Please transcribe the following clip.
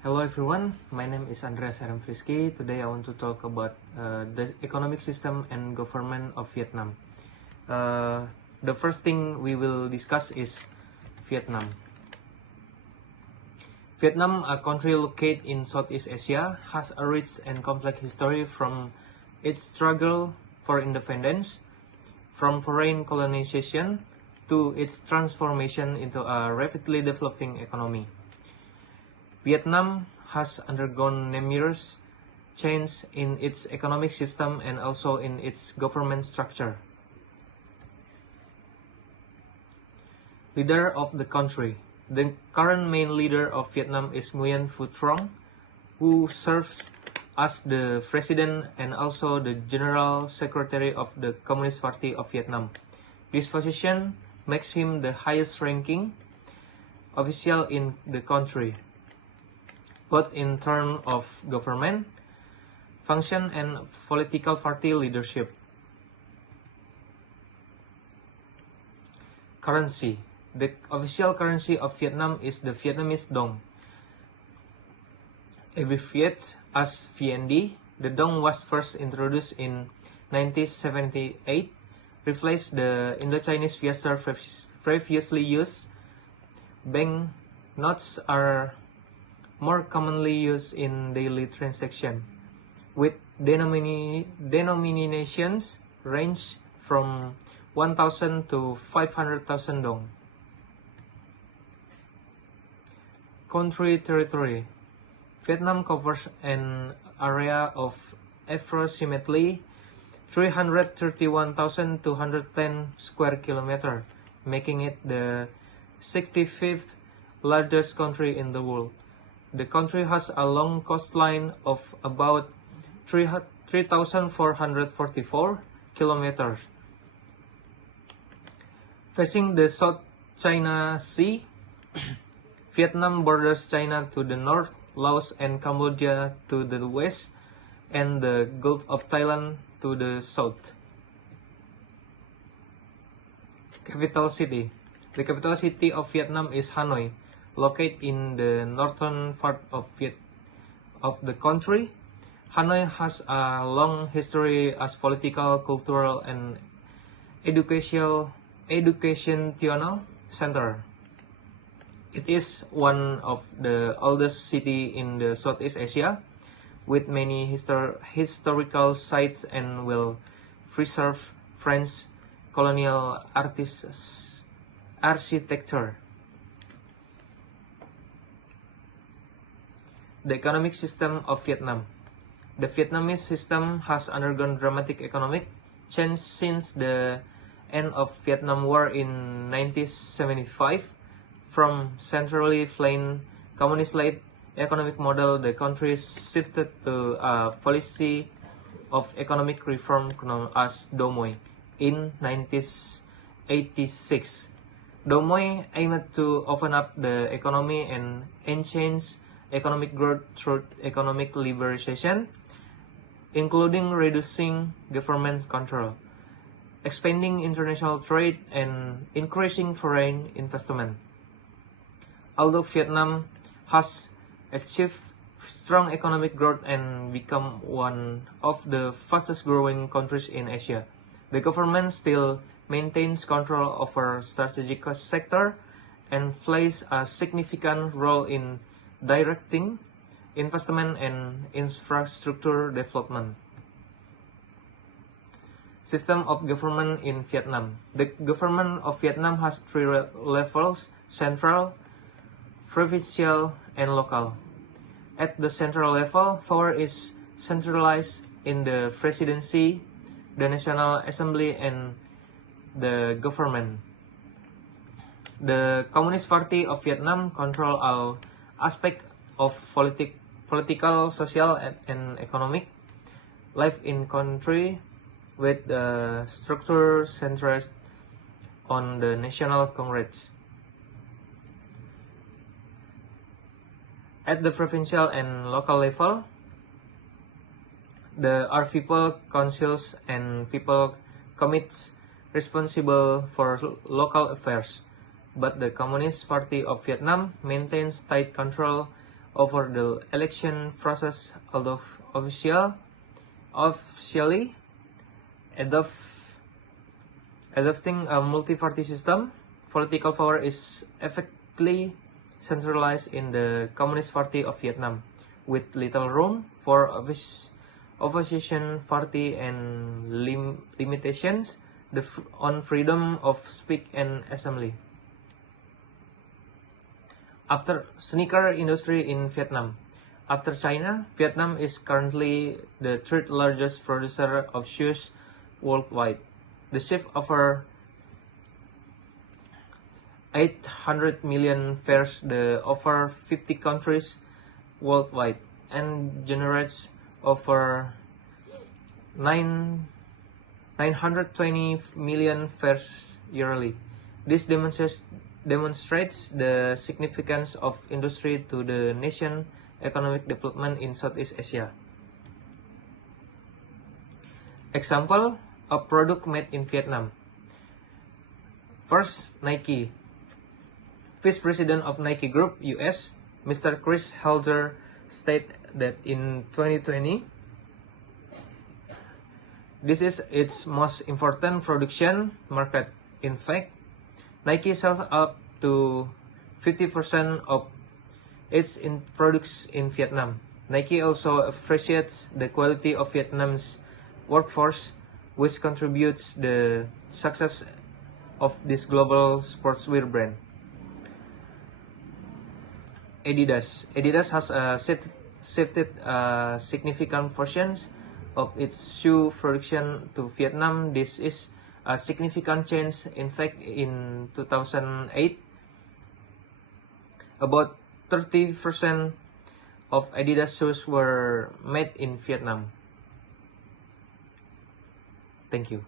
Hello everyone, my name is Andreas Hermfriski. Today I want to talk about the economic system and government of Vietnam. The first thing we will discuss is Vietnam. Vietnam, a country located in Southeast Asia, has a rich and complex history from its struggle for independence, from foreign colonization, to its transformation into a rapidly developing economy. Vietnam has undergone numerous changes in its economic system and also in its government structure. Leader of the country. The current main leader of Vietnam is Nguyen Phu Trong, who serves as the president and also the general secretary of the Communist Party of Vietnam. This position makes him the highest ranking official in the country, both in terms of government function and political party leadership. Currency. The official currency of Vietnam is the Vietnamese dong. Abbreviated as VND, the dong was first introduced in 1978, replaced the Indo-Chinese piastre previously used. Bank notes are more commonly used in daily transaction, with denominations range from 1,000 to 500,000 dong. Country territory. Vietnam covers an area of approximately 331,210 square kilometers, making it the 65th largest country in the world. The country has a long coastline of about 3,444 kilometers. Facing the South China Sea, Vietnam borders China to the north, Laos and Cambodia to the west, and the Gulf of Thailand to the south. Capital city. The capital city of Vietnam is Hanoi, located in the northern part of the country. Hanoi has a long history as political, cultural, and educational center. It is one of the oldest cities in the Southeast Asia, with many historical sites and well-preserved French colonial architecture. The economic system of Vietnam. The Vietnamese system has undergone dramatic economic change since the end of Vietnam War in 1975. From centrally planned communist-led economic model, the country shifted to a policy of economic reform known as Doi Moi in 1986. Doi Moi aimed to open up the economy and enhance economic growth through economic liberalization, including reducing government control, expanding international trade, and increasing foreign investment. Although Vietnam has achieved strong economic growth and become one of the fastest growing countries in Asia, the government still maintains control over strategic sector and plays a significant role in directing investment and infrastructure development. System of government in Vietnam. The government of Vietnam has three levels: central, provincial, and local. At the central level, power is centralized in the presidency, the National Assembly, and the government. The Communist Party of Vietnam control all aspects of political, social, and economic life in country, with the structure centered on the National Congress. At the provincial and local level, there are people councils and people committees responsible for local affairs, but the Communist Party of Vietnam maintains tight control over the election process, although officially adopting a multi-party system, political power is effectively centralized in the Communist Party of Vietnam, with little room for opposition party and limitations on freedom of speech and assembly. After sneaker industry in Vietnam. After China, Vietnam is currently the third largest producer of shoes worldwide. The shift over 800 million pairs the over 50 countries worldwide and generates over 920 million pairs yearly. This demonstrates the significance of industry to the nation economic development in Southeast Asia. Example of product made in Vietnam. First, Nike. Vice President of Nike Group US, Mr. Chris Helzer, stated that in 2020, this is its most important production market. In fact, Nike sells up to 50% of its products in Vietnam. Nike also appreciates the quality of Vietnam's workforce, which contributes the success of this global sportswear brand. Adidas has shifted significant portions of its shoe production to Vietnam. This is a significant change. In fact, in 2008, about 30% of Adidas shoes were made in Vietnam. Thank you.